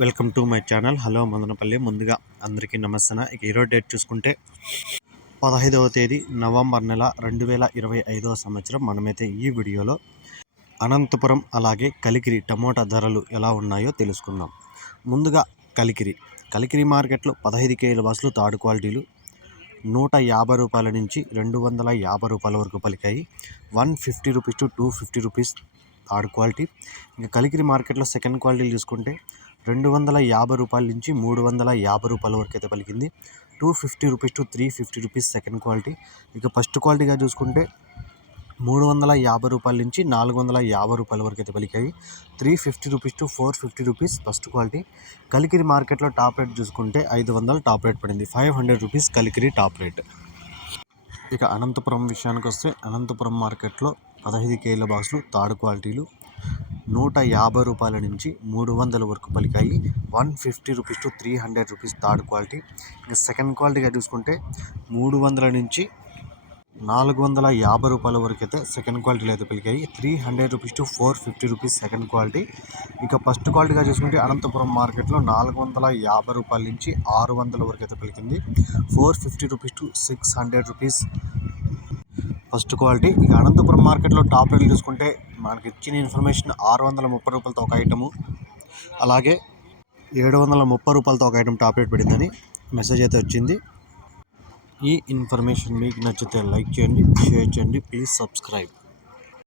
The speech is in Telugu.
Welcome to my channel. Hello Madanapalle. ముందుగా అందరికీ నమస్తన? ఇక ఈరోజు డేట్ చూసుకుంటే పదహైదవ తేదీ నవంబర్ నెల రెండు వేల ఇరవై ఐదవ సంవత్సరం. మనమైతే ఈ వీడియోలో అనంతపురం అలాగే కలికిరి టమోటా ధరలు ఎలా ఉన్నాయో తెలుసుకుందాం. ముందుగా కలికిరి. కలికిరి మార్కెట్లో పదహైదు కేజీల బస్సులు తాడు క్వాలిటీలు నూట యాభై రూపాయల నుంచి రెండు వందల యాభై రూపాయల వరకు పలికాయి. One fifty rupees to two fifty rupees third quality. ఇంకా కలికిరి మార్కెట్లో సెకండ్ క్వాలిటీలు చూసుకుంటే రెండు వందల యాభై రూపాయల నుంచి మూడు వందల యాభై రూపాయల వరకు అయితే పలికింది. Two fifty rupees to three fifty rupees second quality. ఇక ఫస్ట్ క్వాలిటీగా చూసుకుంటే మూడు వందల యాభై రూపాయల నుంచి నాలుగు వందల యాభై రూపాయల వరకు అయితే పలికాయి. Three fifty rupees to four fifty rupees first quality. Kalikiri మార్కెట్లో టాప్ రేట్ చూసుకుంటే ఐదు వందల టాప్ రేట్ పడింది. Five hundred rupees Kalikiri top rate. ఇక అనంతపురం విషయానికి వస్తే అనంతపురం మార్కెట్లో పదహైదు కేజీల బాక్సులు థర్డ్ క్వాలిటీలు నూట యాభై రూపాయల నుంచి మూడు వందల వరకు పలికాయి. One fifty rupees to three hundred rupees third quality. ఇంకా సెకండ్ క్వాలిటీగా చూసుకుంటే మూడు వందల నుంచి నాలుగు వందల యాభై రూపాయల వరకు అయితే సెకండ్ క్వాలిటీలో అయితే పలికాయి. Three hundred rupees to four fifty rupees second quality. ఇక ఫస్ట్ క్వాలిటీగా చూసుకుంటే అనంతపురం మార్కెట్లో నాలుగు వందల యాభై రూపాయల నుంచి ఆరు వందల వరకు అయితే పలికింది. Four fifty rupees to six hundred rupees first quality. ఇక అనంతపురం మార్కెట్లో టాప్ రేట్లు చూసుకుంటే మనకి ఇచ్చిన ఇన్ఫర్మేషన్ ఆరు వందల ముప్పై రూపాయలతో ఒక ఐటము. అలాగే ఏడు వందల ముప్పై రూపాయలతో ఒక ఐటమ్ టాప్ రేట్ పడిందని మెసేజ్ అయితే వచ్చింది. ఈ ఇన్ఫర్మేషన్ మీకు నచ్చితే లైక్ చేయండి షేర్ చేయండి ప్లీజ్ సబ్స్క్రైబ్.